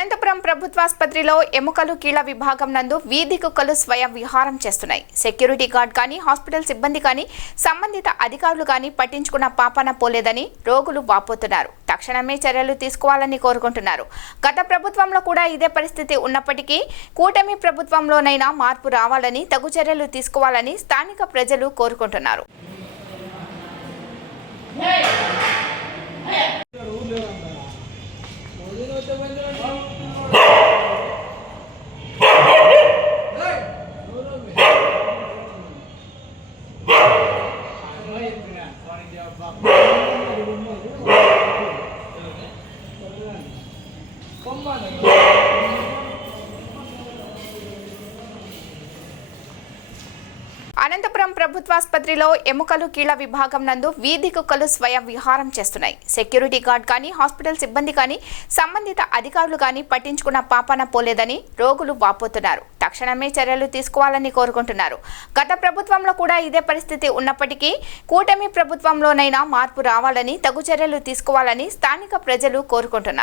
అనంతపురం ప్రభుత్వాసుపత్రిలో ఎముకలు కీళ్ల విభాగం నందు వీధి కుక్కలు స్వయం విహారం చేస్తున్నాయి. సెక్యూరిటీ గార్డ్ కానీ హాస్పిటల్ సిబ్బంది కానీ సంబంధిత అధికారులు కానీ పట్టించుకున్న పాపాన పోలేదని రోగులు వాపోతున్నారు. తక్షణమే చర్యలు తీసుకోవాలని కోరుకుంటున్నారు. గత ప్రభుత్వంలో కూడా ఇదే పరిస్థితి ఉన్నప్పటికీ కూటమి ప్రభుత్వంలోనైనా మార్పు రావాలని, తగు చర్యలు తీసుకోవాలని స్థానిక ప్రజలు కోరుకుంటున్నారు. అనంతపురం ప్రభుత్వాసుపత్రిలో ఎముకలు కీళ్ల విభాగం నందు వీధి కుక్కలు స్వయం విహారం చేస్తున్నాయి. సెక్యూరిటీ గార్డ్ కానీ హాస్పిటల్ సిబ్బంది కానీ సంబంధిత అధికారులు కానీ పట్టించుకున్న పాపాన పోలేదని రోగులు వాపోతున్నారు. తక్షణమే చర్యలు తీసుకోవాలని కోరుకుంటున్నారు. గత ప్రభుత్వంలో కూడా ఇదే పరిస్థితి ఉన్నప్పటికీ కూటమి ప్రభుత్వంలోనైనా మార్పు రావాలని, తగు చర్యలు తీసుకోవాలని స్థానిక ప్రజలు కోరుకుంటున్నారు.